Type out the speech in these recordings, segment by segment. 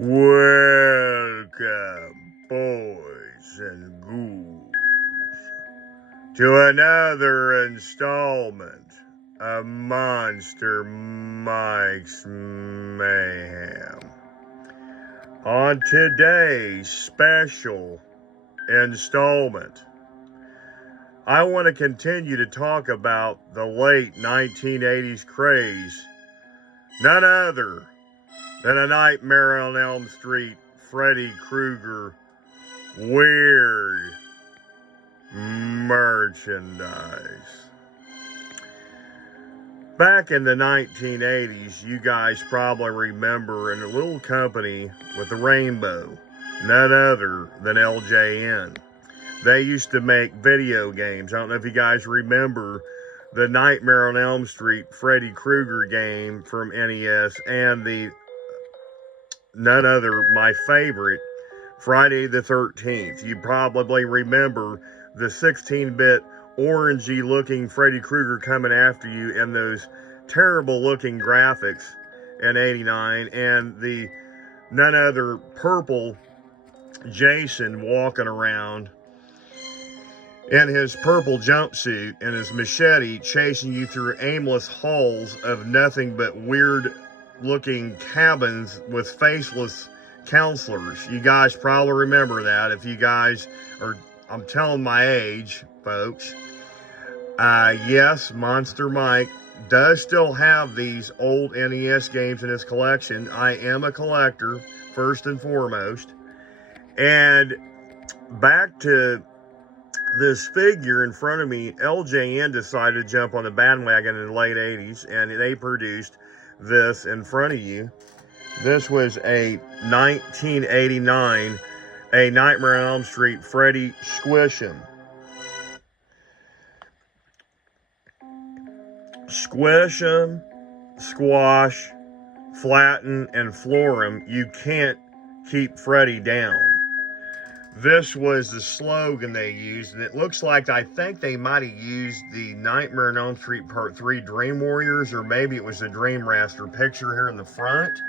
Welcome, boys and ghouls, to another installment of Monster Mike's Mayhem. On today's special installment, I want to continue to talk about the late 1980s craze, none other than A Nightmare on Elm Street, Freddy Krueger weird merchandise. Back in the 1980s, you guys probably remember a little company with a rainbow, none other than LJN. They used to make video games. I don't know if you guys remember the Nightmare on Elm Street Freddy Krueger game from NES and the none other, my favorite, Friday the 13th. You probably remember the 16-bit orangey looking Freddy Krueger coming after you in those terrible looking graphics in 89, and the none other purple Jason walking around in his purple jumpsuit and his machete chasing you through aimless halls of nothing but weird looking cabins with faceless counselors. You guys probably remember that. If you guys are, I'm telling my age, folks. Yes, Monster Mike does still have these old NES games in his collection. I am a collector, first and foremost. And back to this figure in front of me, LJN decided to jump on the bandwagon in the late 80s, and they produced this in front of you. This was a 1989 A Nightmare on Elm Street Freddy Squishem. Squish 'em, squash, flatten, and floor 'em. You can't keep Freddy down. This was the slogan they used, and it looks like, I think they might have used the Nightmare on Elm Street Part 3 Dream Warriors, or maybe it was the Dream Raster picture here in the front.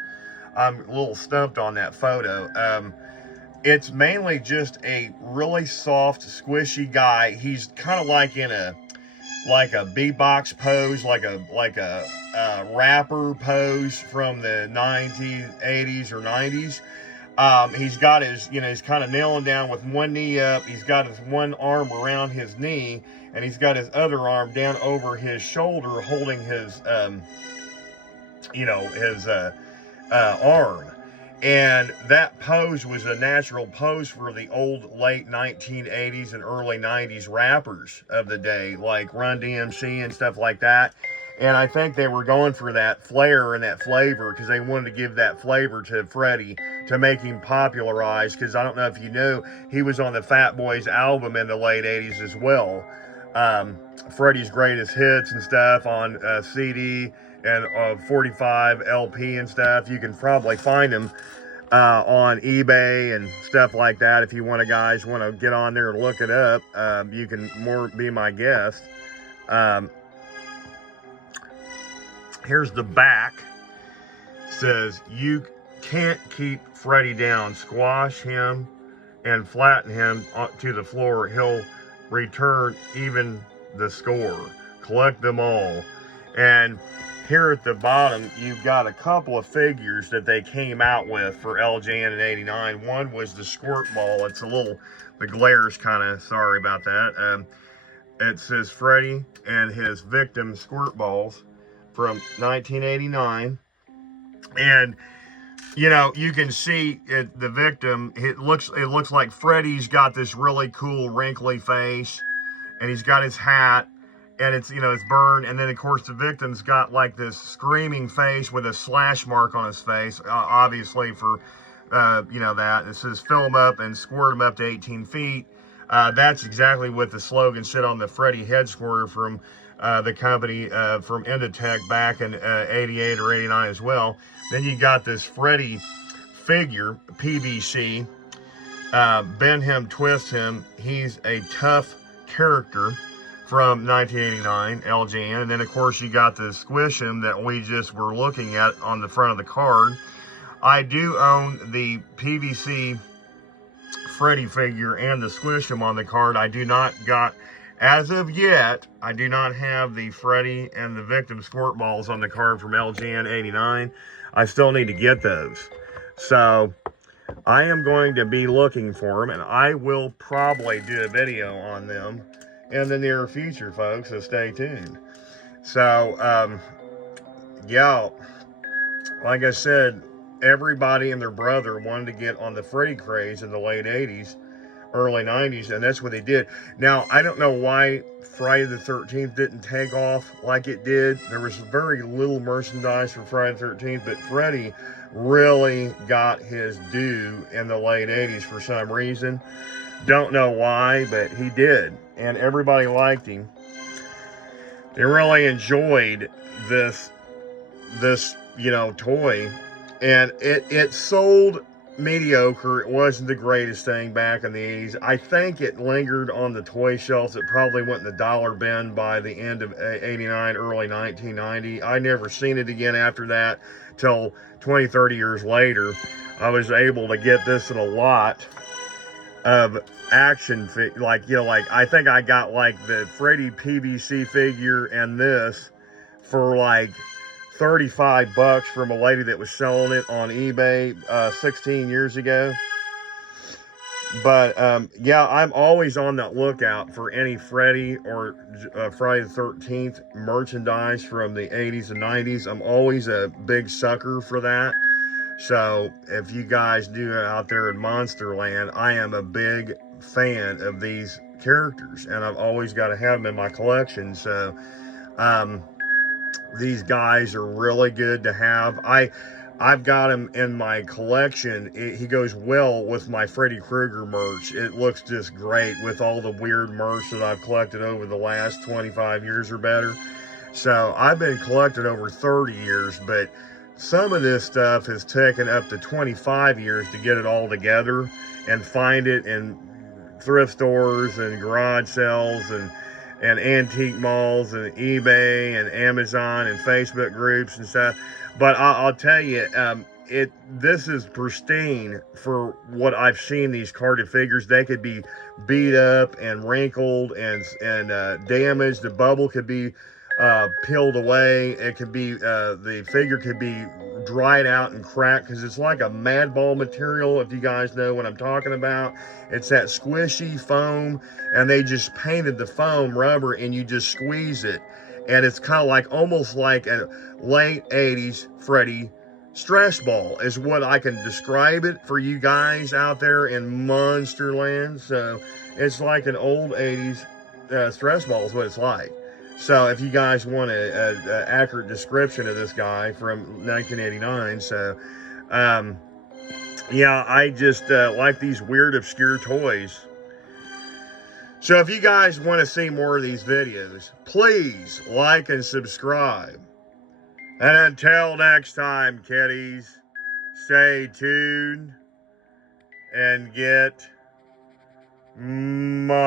I'm a little stumped on that photo. It's mainly just a really soft, squishy guy. He's kind of like in a beatbox pose, like a rapper pose from the 80s or 90s. He's got his, he's kind of kneeling down with one knee up. He's got his one arm around his knee, and he's got his other arm down over his shoulder holding his, arm. And that pose was a natural pose for the old late 1980s and early 90s rappers of the day, like Run DMC and stuff like that. And I think they were going for that flair and that flavor because they wanted to give that flavor to Freddy to make him popularized. Because I don't know if you knew, he was on the Fat Boys album in the late 80s as well. Freddy's Greatest Hits and stuff on CD and 45 LP and stuff. You can probably find them on eBay and stuff like that. If you guys want to get on there and look it up, you can be my guest. Here's the back. It says, you can't keep Freddy down. Squash him and flatten him to the floor. He'll return even the score. Collect them all. And here at the bottom, you've got a couple of figures that they came out with for LJN in 89. One was the squirt ball. It's the glare's kind of, sorry about that. It says Freddy and his victim squirt balls from 1989, and you can see it, the victim, it looks like Freddy's got this really cool wrinkly face, and he's got his hat, and it's it's burned, and then of course the victim's got like this screaming face with a slash mark on his face, obviously for that. It says fill him up and squirt him up to 18 feet. That's exactly what the slogan said on the Freddy head squirter from the company from Endotech back in 88 or 89 as well. Then you got this Freddy figure, PVC, bend him, twist him. He's a tough character from 1989, LJN. And then of course you got the Squishem that we just were looking at on the front of the card. I do own the PVC Freddy figure and the Squishem on the card. I do not got, as of yet, I do not have the Freddy and the Victim Squirt Balls on the card from LJN 89. I still need to get those. So I am going to be looking for them, and I will probably do a video on them in the near future, folks, so stay tuned. So, yeah, like I said, everybody and their brother wanted to get on the Freddy craze in the late 80s, early 90s, and that's what they did. Now, I don't know why Friday the 13th didn't take off like it did. There was very little merchandise for Friday the 13th, but Freddy really got his due in the late 80s for some reason. Don't know why, but he did, and everybody liked him. They really enjoyed this you know, toy, and it sold mediocre. It wasn't the greatest thing back in the 80s. I think it lingered on the toy shelves. It probably went in the dollar bin by the end of 89, early 1990. I never seen it again after that till 20, 30 years later. I was able to get this in a lot of action, like, you know, like, I think I got like the Freddy PVC figure and this for like 35 bucks from a lady that was selling it on eBay 16 years ago. But yeah, I'm always on that lookout for any Freddy or Friday the 13th merchandise from the 80s and 90s. I'm always a big sucker for that. So if you guys do out there in Monsterland, I am a big fan of these characters, and I've always got to have them in my collection. So these guys are really good to have. I've got him in my collection. He goes well with my Freddy Krueger merch. It looks just great with all the weird merch that I've collected over the last 25 years or better. So I've been collecting over 30 years, but some of this stuff has taken up to 25 years to get it all together and find it in thrift stores and garage sales and antique malls and eBay and Amazon and Facebook groups and stuff. But I'll tell you, this is pristine for what I've seen. These carded figures, they could be beat up and wrinkled and damaged. The bubble could be peeled away. It could be the figure could be dried out and cracked, because it's like a mad ball material, if you guys know what I'm talking about. It's that squishy foam, and they just painted the foam rubber, and you just squeeze it, and it's kind of like almost like a late 80s Freddy stress ball is what I can describe it for you guys out there in Monsterland. So it's like an old 80s stress ball is what it's like. So if you guys want an accurate description of this guy from 1989, so yeah, I just like these weird, obscure toys. So if you guys want to see more of these videos, please like and subscribe. And until next time, kiddies, stay tuned and get monster-fied.